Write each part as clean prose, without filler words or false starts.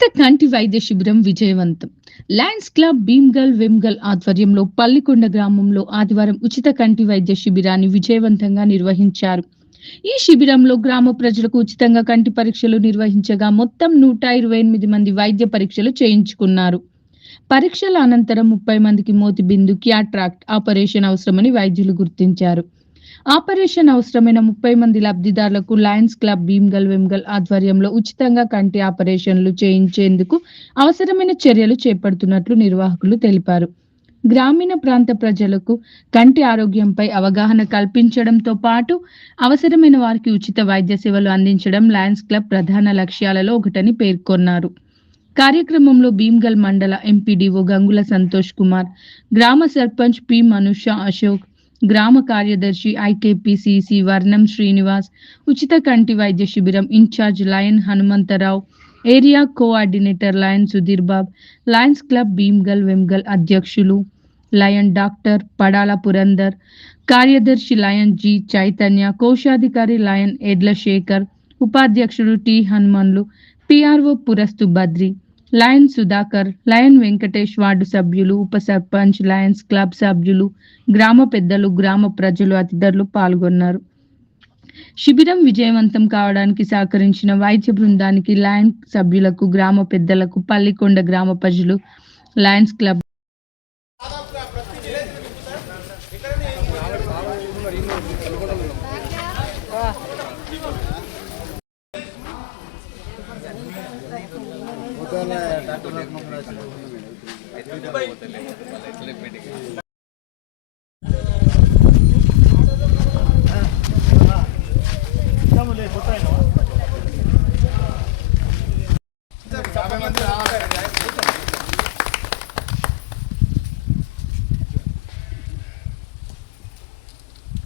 ఉచిత కంటి వైద్య శిబిరం విజయవంతం. లయన్స్ క్లబ్ భీమ్గల్ వెమ్గల్ ఆధ్వర్యంలో పల్లికొండ గ్రామంలో ఆదివారం ఉచిత కంటి వైద్య శిబిరాన్ని విజయవంతంగా నిర్వహించారు. ఈ శిబిరంలో గ్రామ ప్రజలకు ఉచితంగా కంటి పరీక్షలు నిర్వహించగా మొత్తం 128 మంది వైద్య పరీక్షలు చేయించుకున్నారు. పరీక్షల అనంతరం 30 మందికి మోతిబిందు క్యాట్రాక్ట్ ఆపరేషన్ అవసరమని వైద్యులు గుర్తించారు. ఆపరేషన్ అవసరమైన 30 మంది లబ్ధిదారులకు లయన్స్ క్లబ్ భీమ్గల్ వెమ్గల్ ఆధ్వర్యంలో ఉచితంగా కంటి ఆపరేషన్లు చేయించేందుకు అవసరమైన చర్యలు చేపడుతున్నట్లు నిర్వాహకులు తెలిపారు. గ్రామీణ ప్రాంత ప్రజలకు కంటి ఆరోగ్యంపై అవగాహన కల్పించడంతో పాటు అవసరమైన వారికి ఉచిత వైద్య సేవలు అందించడం లయన్స్ క్లబ్ ప్రధాన లక్ష్యాలలో ఒకటని పేర్కొన్నారు. కార్యక్రమంలో భీమ్గల్ మండల ఎంపీడీఓ గంగుల సంతోష్ కుమార్, గ్రామ సర్పంచ్ పి మనుష అశోక్, గ్రామ కార్యదర్శి ఐకేపీసీసీ వర్ణం శ్రీనివాస్, ఉచిత కంటి వైద్య శిబిరం incharge lion Hanumantharao, area coordinator lion Sudheer బాబ్, లయన్స్ క్లబ్ భీమ్గల్ వెమ్గల్ అధ్యక్షులు లయన్ డాక్టర్ పడాల పురందర్, కార్యదర్శి లయన్ జి చైతన్య, కోశాధికారి లయన్ ఎడ్ల శేఖర్, ఉపాధ్యక్షుడు టి హనుమన్లు, పిఆర్ఓ పురస్తు Badri, lion Sudhakar, lion Venkatesh, ward సభ్యులు, ఉప సర్పంచ్, లయన్స్ క్లబ్ సభ్యులు, గ్రామ పెద్దలు, గ్రామ ప్రజలు తదితరులు పాల్గొన్నారు. శిబిరం విజయవంతం కావడానికి సహకరించిన వైద్య బృందానికి, లయన్ సభ్యులకు, గ్రామ పెద్దలకు, పల్లికొండ గ్రామ ప్రజలు, లయన్స్ క్లబ్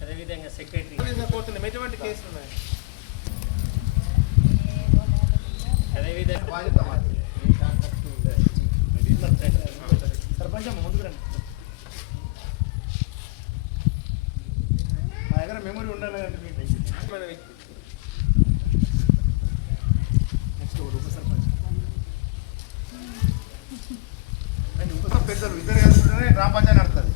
అదేవిధంగా సెక్రటరీ ఎటువంటి కేసులు ఉన్నాయి? అదేవిధంగా సర్పంచ్ ముందుకు రండి. మా దగ్గర మెమరీ ఉండాలి కదండి. నెక్స్ట్ ఉప సర్పంచ్ పెద్దలు ఇద్దరు కలిసి గ్రామ పంచాయతీ నడుస్తుంది.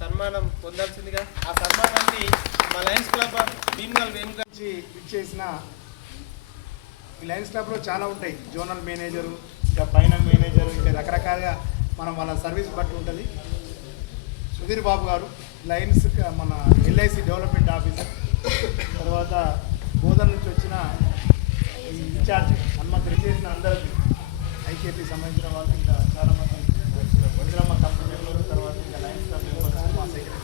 సన్మానం పొందాల్సిందిగా ఆ సన్మానాన్ని మా లయన్స్ క్లబ్ భీమ్గల్ వెమ్గల్ నుంచి ఇచ్చేసిన ఈ లయన్స్ క్లబ్లో చాలా ఉంటాయి. జోనల్ మేనేజరు, ఇంకా ఫైనల్ మేనేజరు, ఇంకా రకరకాలుగా మనం వాళ్ళ సర్వీస్ బట్టి ఉంటుంది. సుధీర్ బాబు గారు లయన్స్ మన ఎల్ఐసి డెవలప్మెంట్ ఆఫీసర్, తర్వాత బోధన నుంచి వచ్చిన ఇన్ఛార్జ్ హనుమంతరి చేసిన అందరికీ ఐకేపీ సంబంధించిన వాళ్ళు, ఇంకా చాలామంది వజ్రమ్మ కంపెనీలు, తర్వాత ఇంకా లయన్స్ క్లబ్ మెంబర్స్, మా సెక్రటరీ,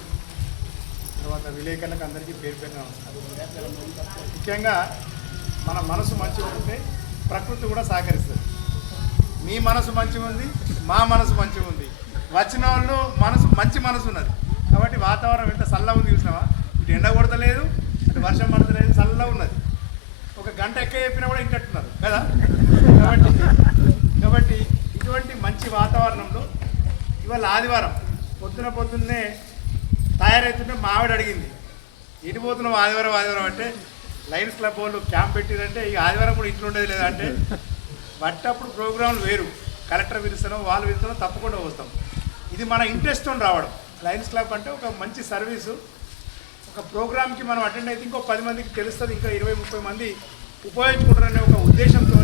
తర్వాత విలేకరులకు అందరికీ పేరు పేరున ముఖ్యంగా మన మనసు మంచిగా ఉంటే ప్రకృతి కూడా సహకరిస్తుంది. మీ మనసు మంచిగా ఉంది, మా మనసు మంచిగా ఉంది, వచ్చిన వాళ్ళు మంచి మనసు ఉన్నది కాబట్టి వాతావరణం ఎంత చల్లగా ఉంది చూసినావా. ఇటు ఎండ కొడతలేదు, ఇటు వర్షం పడతలేదు, చల్లగా ఉన్నది. ఒక గంట ఎక్కువ చెప్పినా కూడా ఇంటట్టున్నారు కదా. కాబట్టి ఇటువంటి మంచి వాతావరణంలో ఇవాళ ఆదివారం పొద్దున్నే తయారవుతుంటే మా ఆవిడ అడిగింది, ఇటు పోతున్నాం ఆదివారం అంటే లయన్స్ క్లబ్ వాళ్ళు క్యాంప్ పెట్టిరంటే ఇక ఆదివారం కూడా ఇంట్లో ఉండేది లేదా అంటే పట్టప్పుడు ప్రోగ్రాంలు వేరు, కలెక్టర్ పిలుస్తాం, వాళ్ళు పిలుస్తాం, తప్పకుండా వస్తాం. ఇది మన ఇంట్రెస్ట్తో రావడం. లయన్స్ క్లబ్ అంటే ఒక మంచి సర్వీసు. ఒక ప్రోగ్రామ్కి మనం అటెండ్ అయితే ఇంకో 10 మందికి తెలుస్తుంది, ఇంకా 20-30 మంది ఉపయోగించుకుంటారనే ఒక ఉద్దేశంతో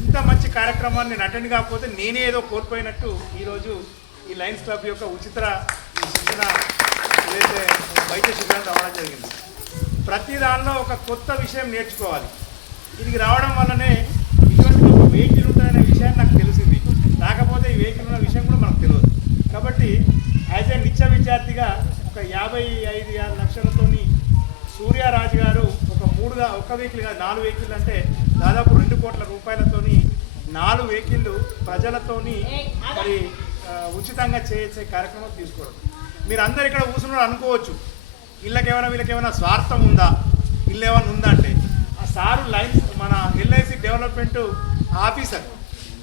ఇంత మంచి కార్యక్రమాన్ని నేను అటెండ్ కాకపోతే నేనే ఏదో కోల్పోయినట్టు ఈరోజు ఈ లయన్స్ క్లబ్ యొక్క ఉచిత శిక్షణ ఏదైతే వైద్య శిక్షణ రావడం జరిగింది. ప్రతి దానిలో ఒక కొత్త విషయం నేర్చుకోవాలి. దీనికి రావడం వల్లనే ఇటువంటి ఒక వెహికల్ ఉంటుందనే విషయాన్ని నాకు తెలిసింది. కాకపోతే ఈ వెహికల్ ఉన్న విషయం కూడా మనకు తెలియదు. కాబట్టి యాజ్ ఏ నిత్య విద్యార్థిగా ఒక 55-56 లక్షలతో సూర్యారాజు గారు ఒక వెహికల్ కాదు 4 వెహికల్ అంటే దాదాపు 2 కోట్ల రూపాయలతోని 4 వెహికల్లు ప్రజలతోని మరి ఉచితంగా చేసే కార్యక్రమం తీసుకోవడం. మీరు అందరు ఇక్కడ కూర్చున్నారు అనుకోవచ్చు, వీళ్ళకేమైనా స్వార్థం ఉందా, వీళ్ళు ఏమైనా ఉందా అంటే ఆ సారు లైన్స్ మన ఎల్ఐసి డెవలప్మెంట్ ఆఫీసర్,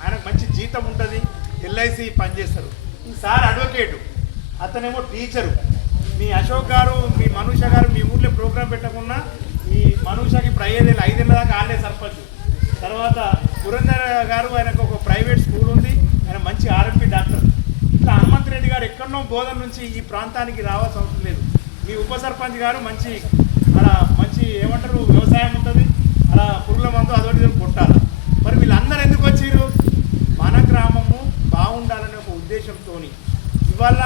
ఆయనకు మంచి జీతం ఉంటుంది, ఎల్ఐసి పనిచేస్తారు. ఈ సార్ అడ్వకేటు, అతనేమో టీచరు. మీ అశోక్ గారు, మీ మనూష గారు మీ ఊర్లో ప్రోగ్రాం పెట్టకుండా ఈ మనూషకి ఇప్పుడు 5 ఏళ్ళ దాకా ఆడలే సర్పంచ్. తర్వాత పురంధర్ గారు, ఆయనకు ఒక ప్రైవేట్ స్కూల్ ఉంది, ఆయన మంచి ఆర్ఎంపీ డాక్టర్. ఇట్లా హనుమంత్ రెడ్డి గారు ఎక్కడో బోధన నుంచి ఈ ప్రాంతానికి రావాల్సిన అవసరం లేదు. మీ ఉప సర్పంచ్ గారు మంచి అలా మంచి ఏమంటారు వ్యవసాయం ఉంటుంది, అలా పురుగుల మందు అదొకటి కొట్టాలి. మరి వీళ్ళందరూ ఎందుకు వచ్చారు? మన గ్రామము బాగుండాలనే ఒక ఉద్దేశంతో ఇవాళ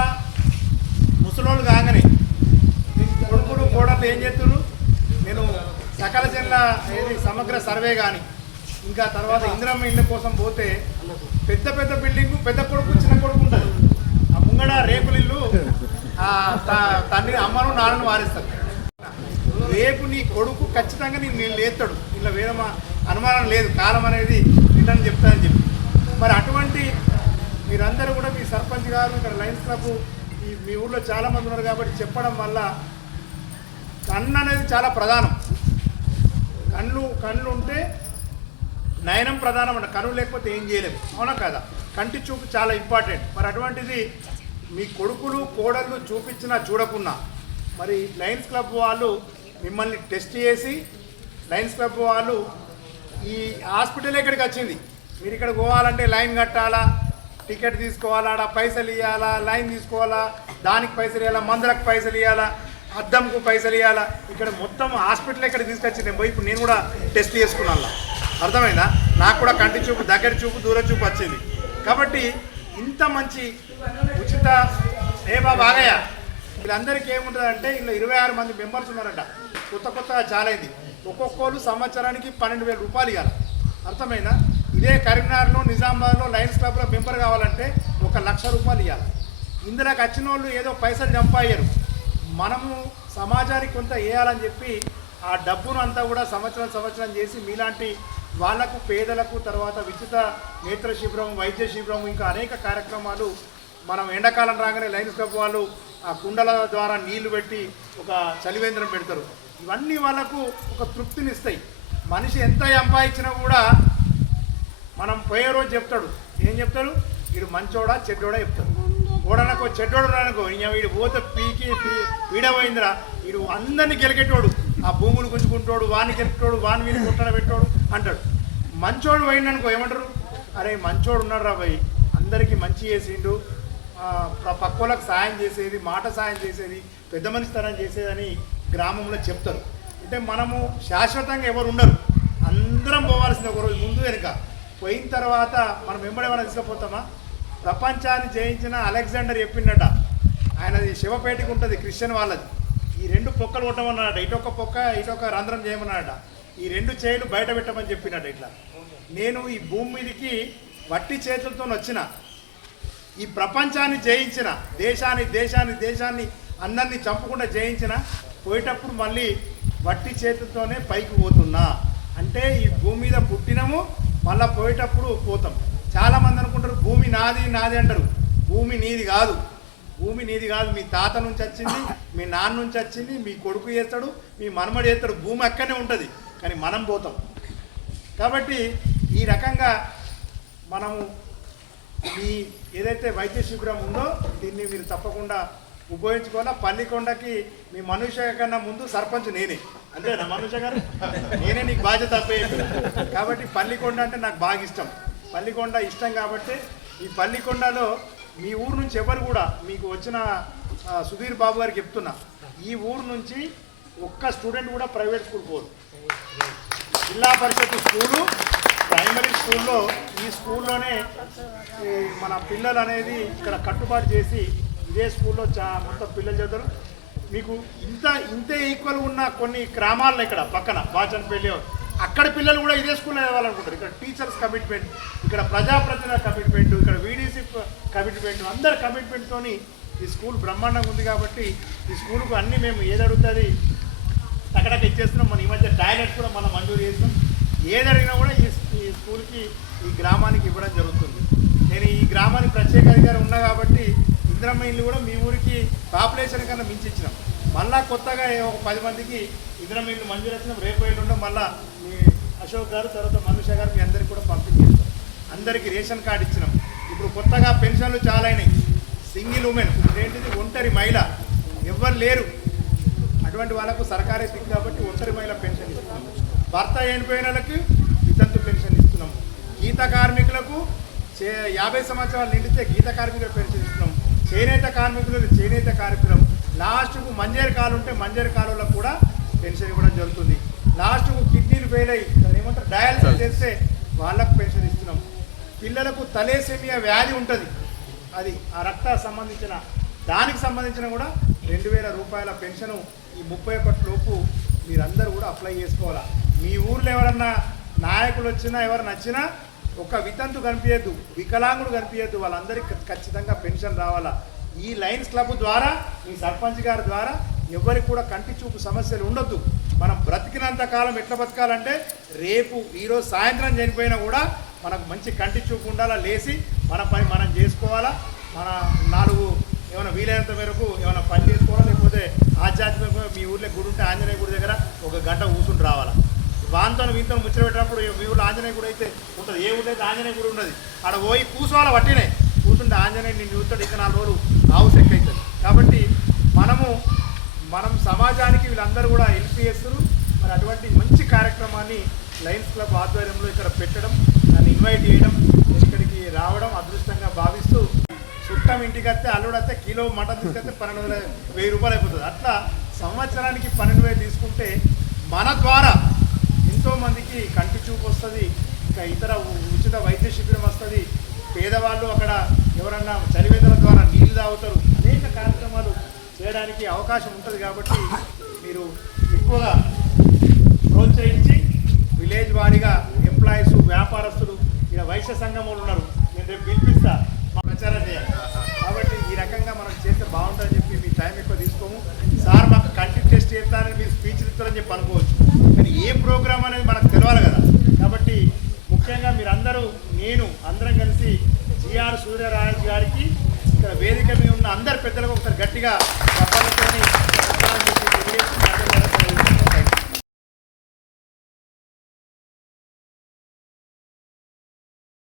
ముసలోళ్ళు కాగానే కొడుకులు కోడళ్ళు ఏం చేస్తున్నారు, నేను సకల జిల్లా ఏది సమగ్ర సర్వే కానీ ఇంకా తర్వాత ఇందిరమ్మ ఇళ్ళ కోసం పోతే పెద్ద పెద్ద బిల్డింగ్, పెద్ద కొడుకు చిన్న కొడుకు ఉంటుంది, ఆ ముంగడ రేకులు ఇల్లు తండ్రి అమ్మను నాన్నను వారిస్తారు. రేపు నీ కొడుకు ఖచ్చితంగా నేను లేస్తాడు, ఇలా వేరే అనుమానం లేదు, కాలం అనేది నిన్నని చెప్తానని చెప్పి. మరి అటువంటి మీరందరూ కూడా మీ సర్పంచ్ గారు, ఇక్కడ లయన్స్ క్లబ్ మీ ఊళ్ళో చాలామంది ఉన్నారు కాబట్టి చెప్పడం వల్ల కన్ను అనేది చాలా ప్రధానం. కళ్ళు ఉంటే నయనం ప్రధానం అంట, కన్ను లేకపోతే ఏం చేయలేము, అవునా కదా? కంటి చూపు చాలా ఇంపార్టెంట్. మరి అటువంటిది మీ కొడుకులు కోడళ్ళు చూపించినా చూడకున్నా మరి లయన్స్ క్లబ్ వాళ్ళు మిమ్మల్ని టెస్ట్ చేసి, లయన్స్ క్లబ్ వాళ్ళు ఈ హాస్పిటల్ ఇక్కడికి వచ్చింది, మీరు ఇక్కడ పోవాలంటే లైన్ కట్టాలా, టికెట్ తీసుకోవాలా, ఆడ పైసలు ఇవ్వాలా, లైన్ తీసుకోవాలా, దానికి పైసలు ఇవ్వాలా, మందులకు పైసలు ఇవ్వాలా, అద్దంకు పైసలు ఇవ్వాలా. ఇక్కడ మొత్తం హాస్పిటల్ ఇక్కడ తీసుకొచ్చి నేను పోయి ఇప్పుడు నేను కూడా టెస్ట్ చేసుకున్నాను. అర్థమైందా? నాకు కూడా కంటి చూపు, దగ్గర చూపు, దూర చూపు వచ్చింది. కాబట్టి ఇంత మంచి ఉచిత సేవ బాగయ్య వీళ్ళందరికీ ఏముంటుందంటే ఇలా 26 మంది మెంబర్స్ ఉన్నారంట, కొత్తగా చాలా అయింది. ఒక్కొక్కరు సంవత్సరానికి 12,000 రూపాయలు ఇవ్వాలి. అర్థమైందా? ఇదే కరీంనగర్లో, నిజామాబాద్లో లయన్స్ క్లబ్లో మెంబర్ కావాలంటే 1,00,000 రూపాయలు ఇవ్వాలి. ఇందులోకి వచ్చిన వాళ్ళు ఏదో పైసలు చంపాయ్యారు, మనము సమాజానికి కొంత వేయాలని చెప్పి ఆ డబ్బును అంతా కూడా సంవత్సరం చేసి మీలాంటి వాళ్లకు, పేదలకు, తర్వాత ఉచిత నేత్ర శిబిరం, వైద్య శిబిరం, ఇంకా అనేక కార్యక్రమాలు మనం ఎండాకాలం రాగానే లయన్స్ క్లబ్ వాళ్ళు ఆ కుండల ద్వారా నీళ్లు పెట్టి ఒక చలివేంద్రం పెడతారు. ఇవన్నీ వాళ్ళకు ఒక తృప్తినిస్తాయి. మనిషి ఎంత సంపాదించినా కూడా మనం పోయే రోజు చెప్తాడు, ఏం చెప్తాడు, వీడు మంచోడా చెడ్డోడా చెప్తాడు. ఓడనకో చెడ్డోడు రానుకో, ఇంకా వీడు పోతే పీడపోయిందిరా, వీడు అందరినీ గెలికేటోడు, ఆ భూములు గుంజుకుంటాడు, వాడిని గెలికేటోడు, వాని వీని కొట్టడ పెట్టాడు అంటాడు. మంచోడు పోయిందనుకో ఏమంటారు, అరే మంచోడు ఉన్నాడు రా భయ్, అందరికీ మంచి చేసిండు, పక్కోళ్ళకి సాయం చేసేది, మాట సాయం చేసేది, పెద్ద మనిషి తరం చేసేదని గ్రామంలో చెప్తారు. అంటే మనము శాశ్వతంగా ఎవరు ఉండరు, అందరం పోవాల్సింది ఒక రోజు ముందు వెనుక. పోయిన తర్వాత మనం వెంబడేమైనా తీసుకుపోతామా? ప్రపంచాన్ని జయించిన అలెగ్జాండర్ చెప్పిండట, ఆయనది శివపేటకు ఉంటుంది, క్రిస్టియన్ వాళ్ళది. ఈ 2 పొక్కలు కొట్టమన్నాడట, ఇటొక పొక్క ఇటొక రంధ్రం చేయమన్నాడట, ఈ 2 చేతులు బయట పెట్టమని చెప్పినట్టు. ఇట్లా నేను ఈ భూమి మీదకి వట్టి చేతులతో వచ్చిన, ఈ ప్రపంచాన్ని జయించిన, దేశాన్ని అందరినీ చంపకుండా జయించిన, పోయేటప్పుడు మళ్ళీ వట్టి చేతులతోనే పైకి పోతున్నా. అంటే ఈ భూమి మీద పుట్టినము, మళ్ళీ పోయేటప్పుడు పోతాం. చాలామంది అనుకుంటారు భూమి నాది అంటారు. భూమి నీది కాదు, భూమి నీది కాదు, మీ తాత నుంచి వచ్చింది, మీ నాన్న నుంచి వచ్చింది, మీ కొడుకు చేస్తాడు, మీ మనమడు చేస్తాడు, భూమి అక్కడనే ఉంటుంది, కానీ మనం పోతాం. కాబట్టి ఈ రకంగా మనము ఈ ఏదైతే వైద్య శిబిరం ఉందో దీన్ని మీరు తప్పకుండా ఉపయోగించుకోవాలా. పల్లికొండకి మీ మనుష కన్నా ముందు సర్పంచ్ నేనే, అంతేనా మనుష గారు? నేనే నీకు బాధ్యత అప్పయ్యాను. కాబట్టి పల్లికొండ అంటే నాకు బాగా ఇష్టం, పల్లికొండ ఇష్టం. కాబట్టి ఈ పల్లికొండలో మీ ఊరు నుంచి ఎవరు కూడా, మీకు వచ్చిన సుధీర్ బాబు గారికి చెప్తున్నా, ఈ ఊరు నుంచి ఒక్క స్టూడెంట్ కూడా ప్రైవేట్ స్కూల్ పోరు. జిల్లా పరిషత్ స్కూలు, ప్రైమరీ స్కూల్లో, ఈ స్కూల్లోనే మన పిల్లలు అనేది ఇక్కడ కట్టుబాటు చేసి ఇదే స్కూల్లో మొత్తం పిల్లలు చదువుతారు. మీకు ఇంతే ఈక్వల్ ఉన్న కొన్ని గ్రామాల్లో ఇక్కడ పక్కన బాచన్పల్లి, అక్కడ పిల్లలు కూడా ఇదే స్కూల్లో చదవాలనుకుంటారు. ఇక్కడ టీచర్స్ కమిట్మెంట్, ఇక్కడ ప్రజాప్రతినిధుల కమిట్మెంట్, ఇక్కడ వీడీసీ కమిట్మెంట్, అందరి కమిట్మెంట్తో ఈ స్కూల్ బ్రహ్మాండంగా ఉంది. కాబట్టి ఈ స్కూల్కు అన్నీ మేము ఏది అడుగుతుంది అక్కడక్క ఇచ్చేస్తున్నాం. మన ఈ మధ్య టాయిలెట్ కూడా మనం మంజూరు చేస్తున్నాం. ఏది అడిగినా కూడా ఈ స్కూల్కి, ఈ గ్రామానికి ఇవ్వడం జరుగుతుంది. నేను ఈ గ్రామానికి ప్రత్యేక అధికారి ఉన్నా కాబట్టి ఇందిరమ్మ ఇల్లు కూడా మీ ఊరికి పాపులేషన్ కన్నా మించి ఇచ్చినాం. మళ్ళీ కొత్తగా ఒక 10 మందికి ఇందిరమ్మ ఇల్లు మంజూరు వచ్చినాం. రేపు ఇల్లు ఉండడం మళ్ళీ మీ అశోక్ అశోక్ గారు, తర్వాత మనుష గారు మీ అందరికీ కూడా పంపిణీ చేస్తాం. అందరికీ రేషన్ కార్డు ఇచ్చినాం. ఇప్పుడు కొత్తగా పెన్షన్లు చాలా అయినాయి. సింగిల్ ఉమెన్, ఏంటిది ఒంటరి మహిళ ఎవ్వరు లేరు, అటువంటి వాళ్ళకు సర్కారే దిక్కు కాబట్టి ఒంటరి మహిళ పెన్షన్ ఇస్తున్నాం. భర్త చనిపోయిన వాళ్ళకి వితంతు పెన్షన్ ఇస్తున్నాం. గీత కార్మికులకు 50 సంవత్సరాలు నిండితే గీత కార్మికుల పెన్షన్ ఇస్తున్నాం. చేనేత కార్మికులకు చేనేత కార్మికులం. లాస్ట్కు మంజేరు కాలు ఉంటే మంజేరు కాలువలకు కూడా పెన్షన్ ఇవ్వడం జరుగుతుంది. లాస్ట్కు కిడ్నీలు ఫెయిల్ అయ్యి ఏమంటారు డయాలసిస్ చేస్తే వాళ్ళకు పెన్షన్ ఇస్తున్నాం. పిల్లలకు తలేసేమియా వ్యాధి ఉంటుంది, అది ఆ రక్త సంబంధించిన దానికి సంబంధించిన కూడా 2000 రూపాయల పెన్షను ఈ 31 లోపు మీరందరూ కూడా అప్లై చేసుకోవాలా. మీ ఊర్లో ఎవరన్నా నాయకులు వచ్చినా ఎవరు నచ్చినా ఒక వితంతు కనిపించద్దు, వికలాంగుడు కనిపించద్దు, వాళ్ళందరికీ ఖచ్చితంగా పెన్షన్ రావాలా. ఈ లయన్స్ క్లబ్ ద్వారా మీ సర్పంచ్ గారి ద్వారా ఎవరికి కూడా కంటి చూపు సమస్యలు ఉండొద్దు. మనం బ్రతికినంత కాలం ఎట్లా బతకాలంటే రేపు ఈరోజు సాయంత్రం చనిపోయినా కూడా మనకు మంచి కంటి చూపు ఉండాలా, లేచి మన పని మనం చేసుకోవాలా. మన 4 ఏమైనా వీలైనంత మేరకు ఏమైనా పని చేసుకోవాలా, లేకపోతే ఆధ్యాత్మికంగా మీ ఊర్లో గుడి ఉంటే ఆంజనేయ గుడి దగ్గర 1 గంట కూర్చుని రావాలా. వాంతో వీంతో ముచ్చట పెట్టినప్పుడు మీ ఊళ్ళో ఆంజనేయ గుడి అయితే ఉంటుంది, ఏ ఊళ్ళో అయితే ఆంజనేయ గుడి ఉన్నది, ఆడ పోయి కూర్చోవాలా. వట్టినే కూర్చుంటే ఆంజనేయ నిన్ను చూస్తాడు, ఇక 4 రోజులు ఆవు సెక్ అవుతుంది. కాబట్టి మనం సమాజానికి వీళ్ళందరూ కూడా హెల్ప్ చేస్తారు. మరి అటువంటి మంచి కార్యక్రమాన్ని లయన్స్ క్లబ్ ఆధ్వర్యంలో ఇక్కడ పెట్టడం, దాన్ని ఇన్వైట్ చేయడం, ఇక్కడికి రావడం అదృష్టంగా భావిస్తూ, చుట్టం ఇంటికి వస్తే అల్లుడు వస్తే కిలో మటన్ తీసుకొస్తే 12,000 రూపాయలు అయిపోతుంది. అట్లా సంవత్సరానికి 12,000 తీసుకుంటే మన ద్వారా ఎంతోమందికి కంటి చూపు వస్తుంది, ఇంకా ఇతర ఉచిత వైద్య శిబిరం వస్తుంది, పేదవాళ్ళు అక్కడ ఎవరన్నా చలివేదల ద్వారా నీళ్లు తాగుతారు, అనేక కార్యక్రమాలు చేయడానికి అవకాశం ఉంటుంది. కాబట్టి మీరు ఎక్కువగా ప్రోత్సహించి విలేజ్ వారీగా ఎంప్లాయీస్, వ్యాపారస్తులు, ఇక్కడ వైశ్య సంఘం వాళ్ళు ఉన్నారు, నేను రేపు పిలిపిస్తా ప్రచారం చేయాలి. కాబట్టి ఈ రకంగా మనం చేస్తే బాగుంటుందని చెప్పి మీ టైం ఎక్కువ తీసుకోము. సార్ మాకు కంటి టెస్ట్ చేస్తారని మీరు స్పీచ్ ఇస్తారని చెప్పి అనుకోవచ్చు, కానీ ఏ ప్రోగ్రామ్ అనేది మనకు తెలవాలి కదా. కాబట్టి ముఖ్యంగా మీరందరూ అందరం కలిసి జిఆర్ సూర్యరాజ్ గారికి ఇక్కడ వేదిక మీద ఉన్న అందరి పెద్దలకు ఒకసారి గట్టిగా చెప్పాలని